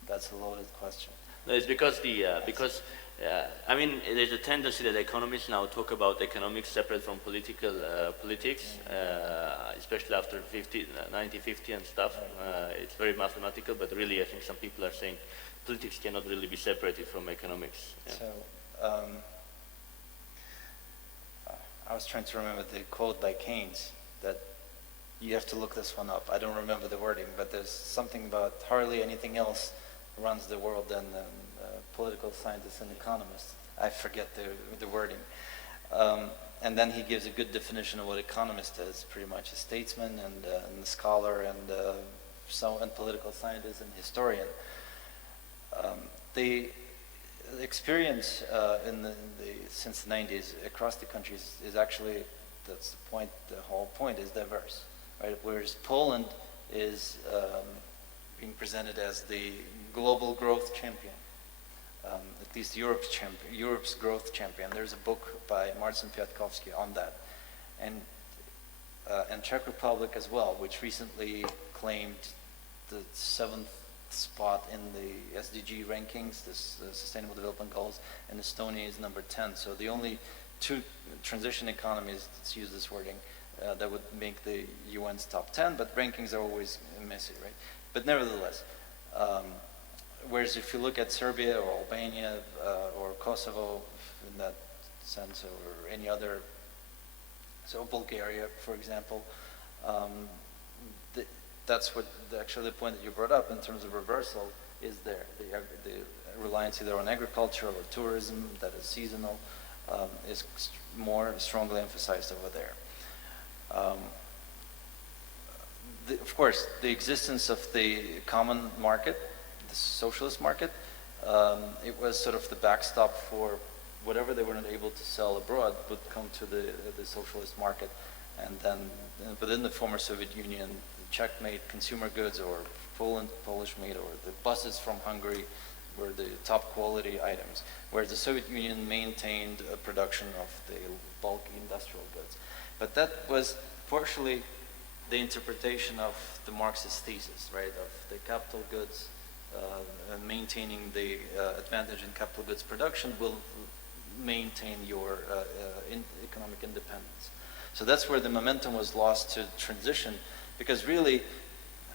that's a loaded question. No, it's because I mean, there's a tendency that economists now talk about economics separate from politics, especially after 1950 and stuff. It's very mathematical, but really I think some people are saying politics cannot really be separated from economics. Yeah. So I was trying to remember the quote by Keynes that you have to look this one up. I don't remember the wording, but there's something about hardly anything else runs the world than political scientists and economists. I forget the wording. And then he gives a good definition of what economist is, pretty much a statesman and a scholar and and political scientist and historian. The experience since the 90s across the countries is actually, that's the point, the whole point is diverse, right? Whereas Poland is being presented as the global growth champion, at least Europe's growth champion. There's a book by Marcin Kwiatkowski on that. And Czech Republic as well, which recently claimed the 7th spot in the SDG rankings, the Sustainable Development Goals, and Estonia is number 10. So the only two transition economies, let's use this wording, that would make the UN's top 10, but rankings are always messy, right? But nevertheless, whereas if you look at Serbia or Albania or Kosovo in that sense, or any other, so Bulgaria, for example, that's what actually the point that you brought up in terms of reversal is there. The reliance either on agriculture or tourism that is seasonal is more strongly emphasized over there. Of course, the existence of the common market, the socialist market, it was sort of the backstop for whatever they were not able to sell abroad would come to the socialist market. And then within the former Soviet Union, Czech-made consumer goods or Polish-made, or the buses from Hungary were the top quality items, whereas the Soviet Union maintained a production of the bulky industrial goods. But that was partially the interpretation of the Marxist thesis, right, of the capital goods and maintaining the advantage in capital goods production will maintain your economic independence. So that's where the momentum was lost to transition, because really,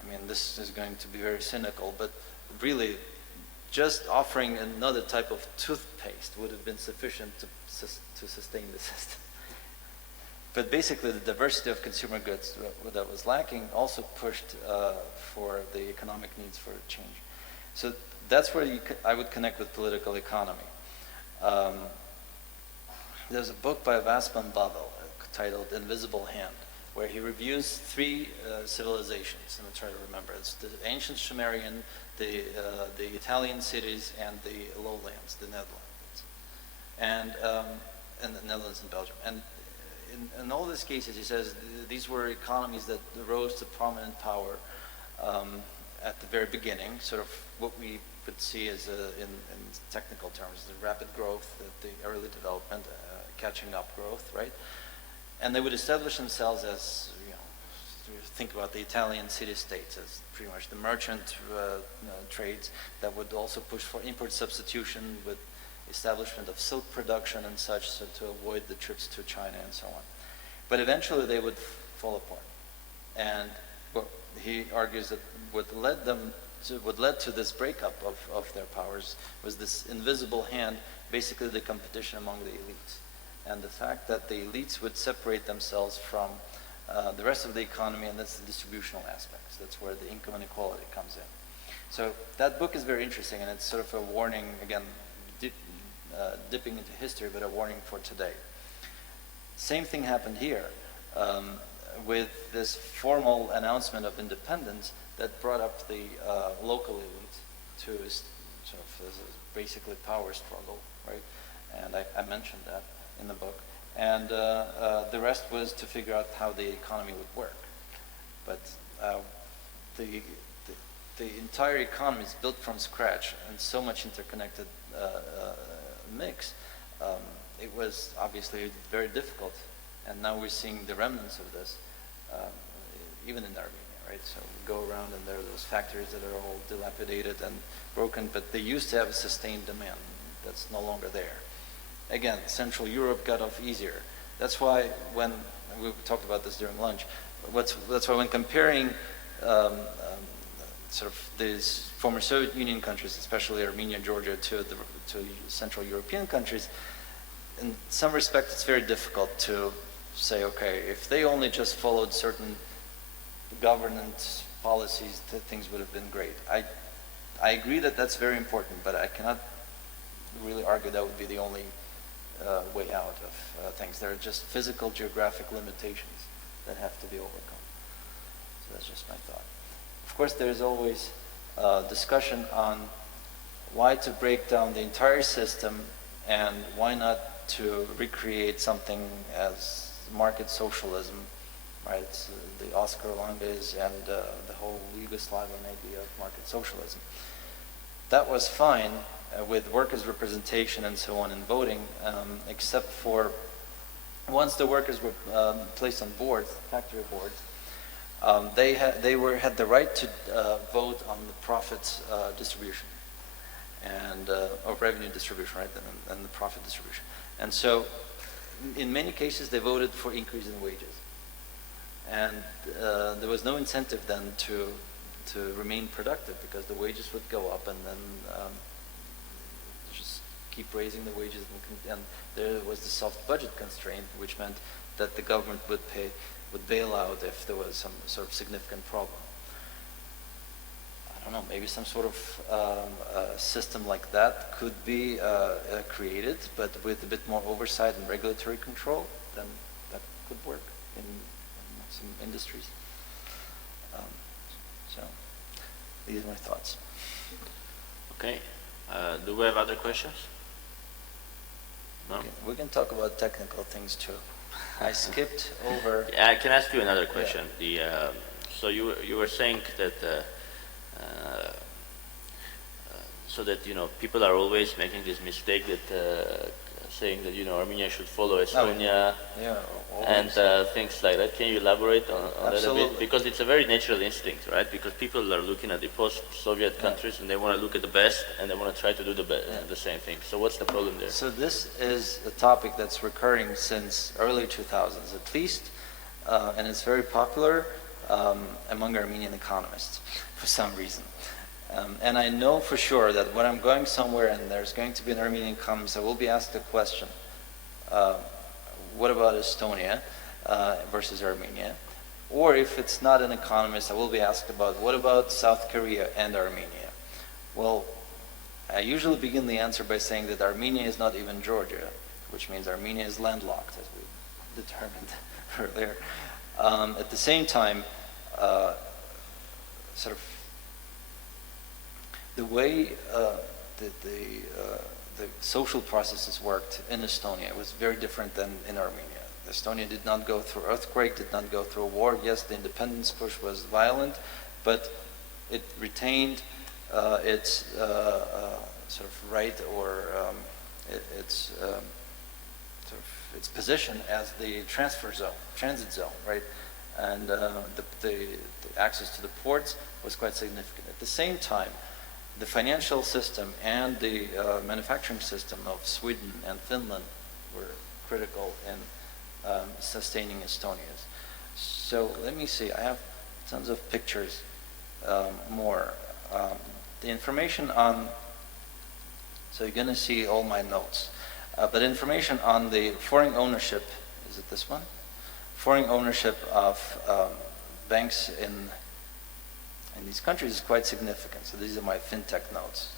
I mean, this is going to be very cynical, but really just offering another type of toothpaste would have been sufficient to sustain the system. But basically the diversity of consumer goods that was lacking also pushed for the economic needs for change. So that's where I would connect with political economy. There's a book by Vaspan Bavel titled Invisible Hand, where he reviews three civilizations, and I try to remember. It's the ancient Sumerian, the Italian cities, and the lowlands, the Netherlands, and the Netherlands and Belgium. And in all these cases, he says these were economies that rose to prominent power at the very beginning, sort of what we would see as in technical terms, the rapid growth, the early development, catching up growth, right? And they would establish themselves as, you know, think about the Italian city-states as pretty much the merchant trades that would also push for import substitution with establishment of silk production and such, so to avoid the trips to China and so on. But eventually they would fall apart. And what he argues that what led to this breakup of their powers was this invisible hand, basically the competition among the elites. And the fact that the elites would separate themselves from the rest of the economy, and that's the distributional aspects. That's where the income inequality comes in. So that book is very interesting, and it's sort of a warning, again, dipping into history, but a warning for today. Same thing happened here with this formal announcement of independence that brought up the local elites to sort of basically power struggle, right? And I mentioned that in the book. And the rest was to figure out how the economy would work. But the entire economy is built from scratch and so much interconnected mix. It was obviously very difficult, and now we're seeing the remnants of this, even in Armenia, right? So we go around and there are those factories that are all dilapidated and broken, but they used to have a sustained demand that's no longer there. Again, Central Europe got off easier. That's why when, we talked about this during lunch, that's why when comparing sort of these former Soviet Union countries, especially Armenia, Georgia, to Central European countries, in some respects it's very difficult to say, okay, if they only just followed certain governance policies, things would have been great. I agree that that's very important, but I cannot really argue that would be the only way out of things. There are just physical, geographic limitations that have to be overcome. So that's just my thought. Of course, there's always discussion on why to break down the entire system and why not to recreate something as market socialism, right? It's, the Oscar Langes and the whole Yugoslavian idea of market socialism. That was fine with workers' representation and so on in voting, except for once the workers were placed on boards, factory boards, they had the right to vote on the profits distribution and or revenue distribution, right, and the profit distribution. And so, in many cases, they voted for increase in wages, and there was no incentive then to remain productive because the wages would go up, and then just keep raising the wages, and there was the soft budget constraint, which meant that the government would bail out if there was some sort of significant problem. I don't know, maybe some sort of system like that could be created, but with a bit more oversight and regulatory control, then that could work in some industries. So these are my thoughts. Okay. Do we have other questions? No? We can talk about technical things too. I skipped over. Yeah, I can ask you another question. Yeah. So you were saying that so that people are always making this mistake that saying that Armenia should follow Estonia and things like that. Can you elaborate on that a bit? Because it's a very natural instinct, right? Because people are looking at the post-Soviet countries and they want to look at the best and they want to try to do the same thing. So what's the problem there? So this is a topic that's recurring since early 2000s at least, and it's very popular among Armenian economists for some reason. And I know for sure that when I'm going somewhere and there's going to be an Armenian economist, I will be asked a question. What about Estonia versus Armenia? Or if it's not an economist, I will be asked about what about South Korea and Armenia? Well, I usually begin the answer by saying that Armenia is not even Georgia, which means Armenia is landlocked, as we determined earlier. At the same time, sort of the way the social processes worked in Estonia was very different than in Armenia. Estonia did not go through earthquake, did not go through a war. Yes, the independence push was violent, but it retained its sort of right or its sort of its position as the transfer zone, transit zone, right? And the access to the ports was quite significant. At the same time, the financial system and the manufacturing system of Sweden and Finland were critical in sustaining Estonia's. So let me see, I have tons of pictures more. The information on, so you're going to see all my notes, but information on the foreign ownership, is it this one? Foreign ownership of banks in these countries is quite significant. So these are my FinTech notes.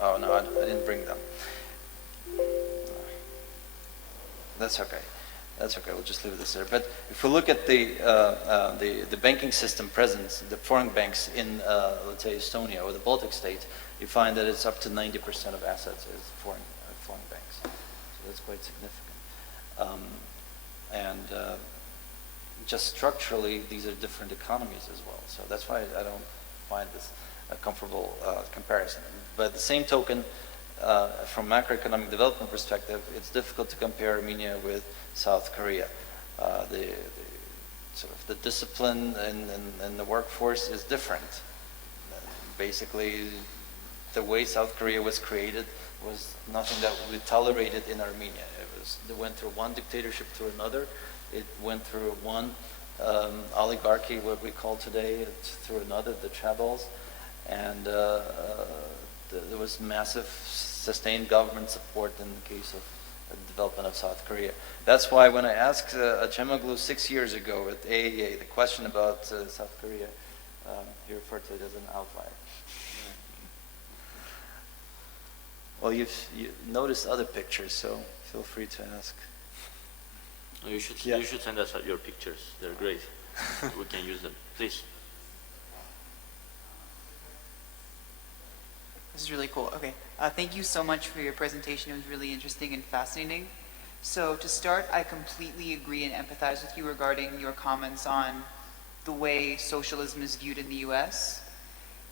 Oh no, I didn't bring them. That's okay. That's okay. We'll just leave this there. But if we look at the banking system presence, the foreign banks in let's say Estonia or the Baltic states, you find that it's up to 90% of assets is foreign banks. So that's quite significant. Just structurally, these are different economies as well. So that's why I don't find this a comfortable comparison. But at the same token, from macroeconomic development perspective, it's difficult to compare Armenia with South Korea. The sort of the discipline in the workforce is different. Basically, the way South Korea was created was nothing that we tolerated in Armenia. They went through one dictatorship to another. It went through one oligarchy, what we call today, through another, the Chabols, and there was massive sustained government support in the case of the development of South Korea. That's why when I asked Acemoglu 6 years ago at AAA the question about South Korea, he referred to it as an outlier. Well, you noticed other pictures, so feel free to ask. You should send us your pictures. They're great. We can use them. Please. This is really cool. Okay. Thank you so much for your presentation. It was really interesting and fascinating. So to start, I completely agree and empathize with you regarding your comments on the way socialism is viewed in the US.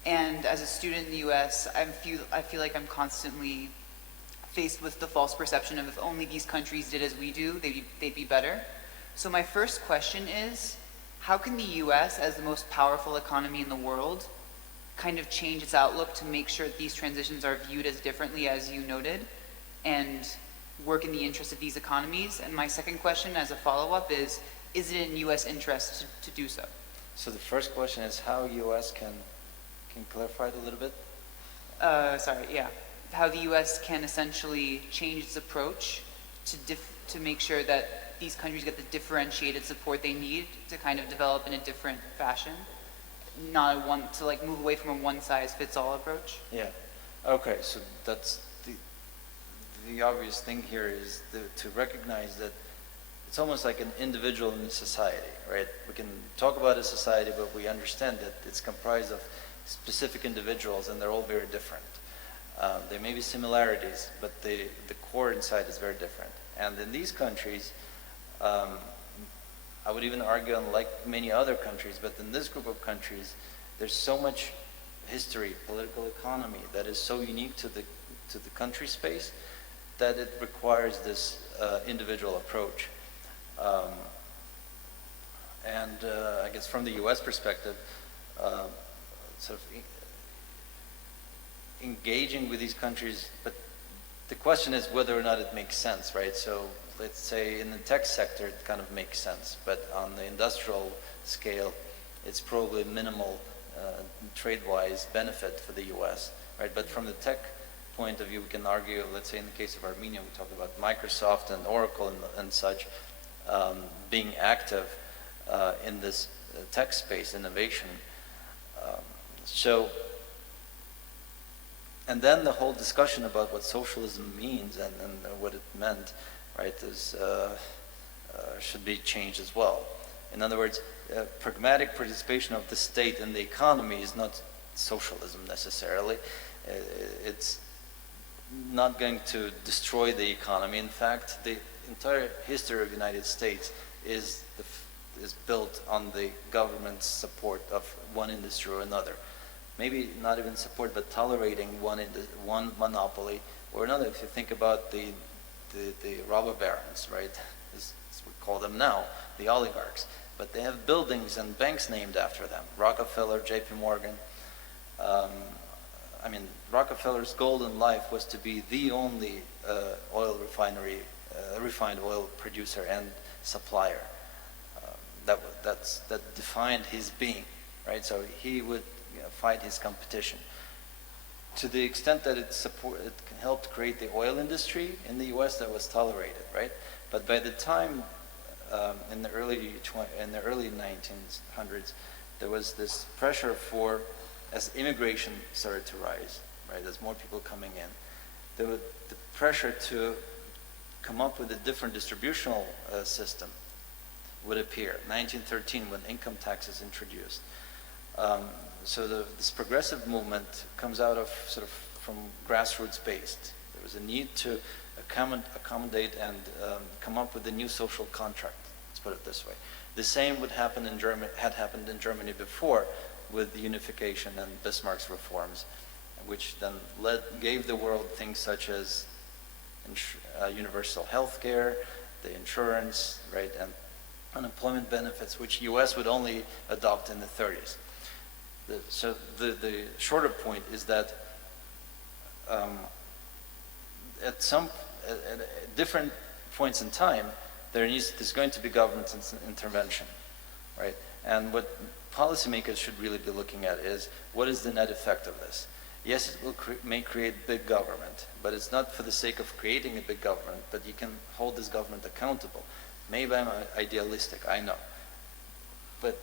And as a student in the US, I feel like I'm constantly faced with the false perception of if only these countries did as we do, they'd be better. So my first question is, how can the US, as the most powerful economy in the world, kind of change its outlook to make sure that these transitions are viewed as differently as you noted, and work in the interest of these economies? And my second question as a follow-up is it in US interest to do so? So the first question is how US can clarify it a little bit? Sorry, yeah. How the US can essentially change its approach to make sure that these countries get the differentiated support they need to kind of develop in a different fashion, not to like move away from a one-size-fits-all approach. Yeah. Okay. So that's the obvious thing here is to recognize that it's almost like an individual in a society, right? We can talk about a society, but we understand that it's comprised of specific individuals, and they're all very different. There may be similarities, but the core inside is very different. And in these countries, I would even argue, unlike many other countries, but in this group of countries, there's so much history, political economy that is so unique to the country space that it requires this individual approach. I guess from the U.S. perspective, sort of engaging with these countries, but the question is whether or not it makes sense, right? So let's say in the tech sector it kind of makes sense, but on the industrial scale it's probably minimal trade-wise benefit for the US, right? But from the tech point of view, we can argue, let's say in the case of Armenia, we talked about Microsoft and Oracle and such being active in this tech space, innovation. And then the whole discussion about what socialism means and what it meant, right, should be changed as well. In other words, pragmatic participation of the state in the economy is not socialism necessarily. It's not going to destroy the economy. In fact, the entire history of the United States is built on the government's support of one industry or another. Maybe not even support, but tolerating one monopoly or another. If you think about the robber barons, right, as we call them now, the oligarchs, but they have buildings and banks named after them. Rockefeller, J.P. Morgan. I mean, Rockefeller's goal in life was to be the only oil refinery, refined oil producer and supplier. That defined his being, right? So he would fight his competition. To the extent that it helped create the oil industry in the U.S., that was tolerated, right? But by the time in the early 1900s, there was this pressure as immigration started to rise, right? As more people coming in, the pressure to come up with a different distributional system would appear. 1913, when income tax is introduced. So this progressive movement comes out of from grassroots based. There was a need to accommodate and come up with a new social contract. Let's put it this way. The same would happen in had happened in Germany before with the unification and Bismarck's reforms, which then gave the world things such as universal health care, the insurance, right, and unemployment benefits, which U.S. would only adopt in the 30s. So the shorter point is that at different points in time, there's going to be government intervention, right? And what policymakers should really be looking at is what is the net effect of this? Yes, it may create big government, but it's not for the sake of creating a big government, but you can hold this government accountable. Maybe I'm idealistic, I know. But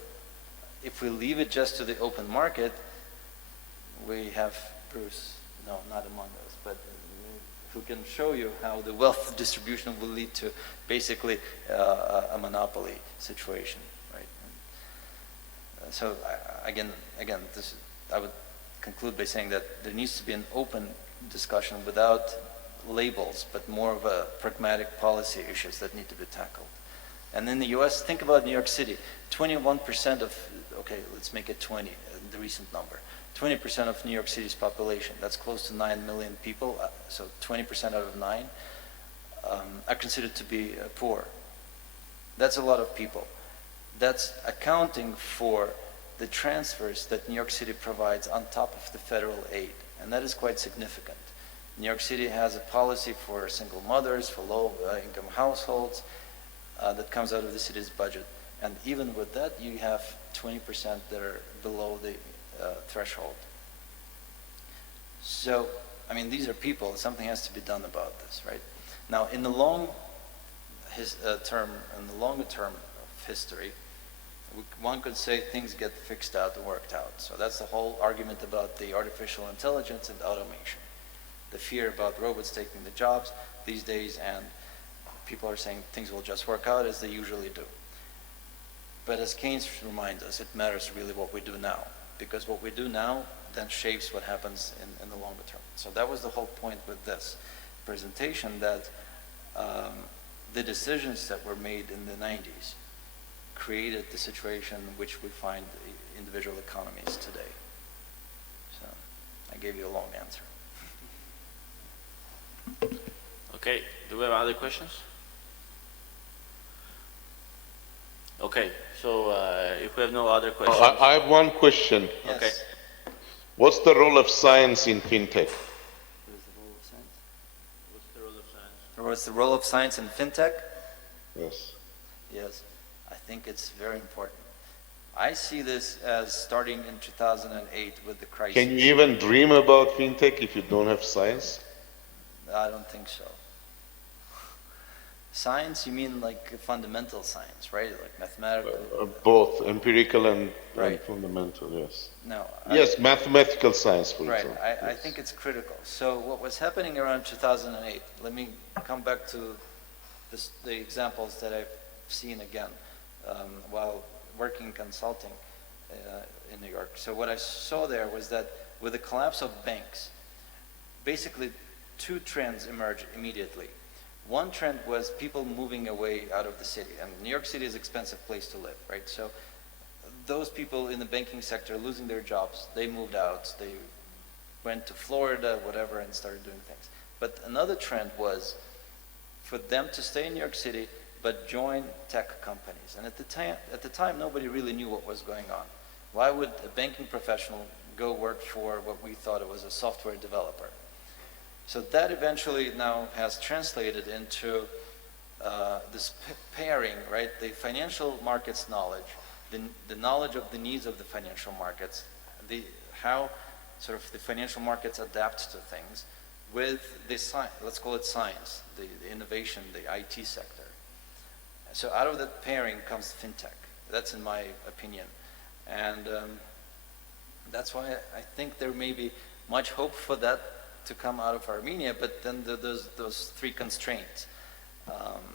if we leave it just to the open market, we have Bruce, no, not among us, but who can show you how the wealth distribution will lead to basically a monopoly situation, right? So again, I would conclude by saying that there needs to be an open discussion without labels, but more of a pragmatic policy issues that need to be tackled. And in the US, think about New York City. 21% of, okay, let's make it 20, the recent number. 20% of New York City's population, that's close to 9 million people, so 20% out of 9 are considered to be poor. That's a lot of people. That's accounting for the transfers that New York City provides on top of the federal aid, and that is quite significant. New York City has a policy for single mothers, for low-income households, that comes out of the city's budget. And even with that, you have 20% that are below the threshold. So, I mean, these are people. Something has to be done about this, right? Now, in the longer term of history, one could say things get fixed out and worked out. So that's the whole argument about the artificial intelligence and automation. The fear about robots taking the jobs these days, and people are saying things will just work out as they usually do. But as Keynes reminds us, it matters really what we do now, because what we do now then shapes what happens in the longer term. So that was the whole point with this presentation, that the decisions that were made in the 90s created the situation in which we find individual economies today. So I gave you a long answer. Okay, do we have other questions? Okay, so if we have no other questions. I have one question. Yes. Okay. What's the role of science in FinTech? What is the role of science? What's the role of science? Or what's the role of science in FinTech? Yes. Yes, I think it's very important. I see this as starting in 2008 with the crisis. Can you even dream about FinTech if you don't have science? I don't think so. Science, you mean like fundamental science, right? Like mathematical? Both empirical and Right. fundamental, yes. No. Yes, mathematical science, for Right, example. I think it's critical. So what was happening around 2008, let me come back to the examples that I've seen again while working consulting in New York. So what I saw there was that with the collapse of banks, basically two trends emerged immediately. One trend was people moving away out of the city, and New York City is an expensive place to live, right? So those people in the banking sector losing their jobs, they moved out, they went to Florida, whatever, and started doing things. But another trend was for them to stay in New York City, but join tech companies. And at the time, nobody really knew what was going on. Why would a banking professional go work for what we thought it was a software developer? So that eventually now has translated into this pairing, right? The financial markets knowledge, the knowledge of the needs of the financial markets, how sort of the financial markets adapt to things with the science, let's call it science, the innovation, the IT sector. So out of that pairing comes FinTech. That's in my opinion. And that's why I think there may be much hope for that to come out of Armenia, but then there's those three constraints.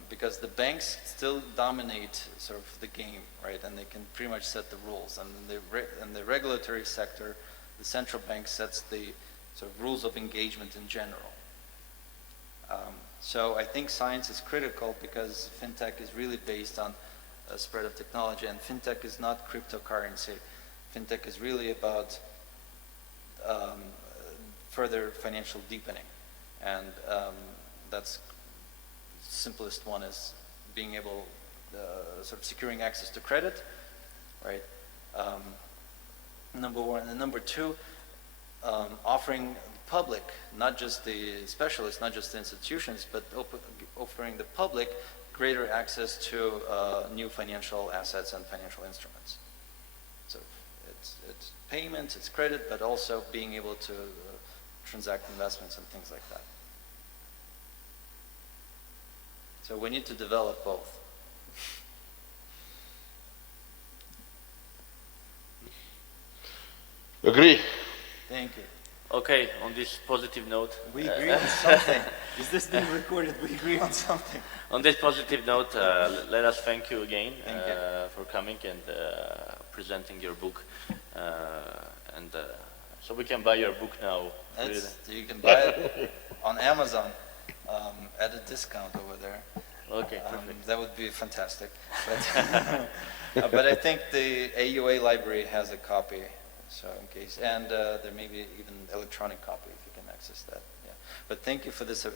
Because the banks still dominate sort of the game, right? And they can pretty much set the rules. And in the regulatory sector, the central bank sets the sort of rules of engagement in general. So I think science is critical because FinTech is really based on a spread of technology, and FinTech is not cryptocurrency. FinTech is really about further financial deepening, and that's simplest one is being able, sort of securing access to credit, right? Number one, and number two, offering the public, not just the specialists, not just the institutions, but offering the public greater access to new financial assets and financial instruments. So it's payments, it's credit, but also being able to transact investments and things like that. So we need to develop both. Agree. Thank you. Okay, on this positive note. We agree on something. Is this being recorded? We agree on something. On this positive note, let us thank you again Thank you. for coming and presenting your book. And So we can buy your book now. You can buy it on Amazon at a discount over there. Okay, perfect. That would be fantastic. But, but I think the AUA library has a copy, so in case, and there may be even electronic copy if you can access that. Yeah. But thank you for this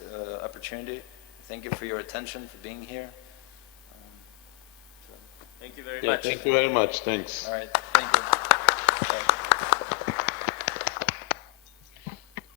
opportunity. Thank you for your attention, for being here. Thank you very Yeah, much. thank you very much. Thanks. All right, thank you.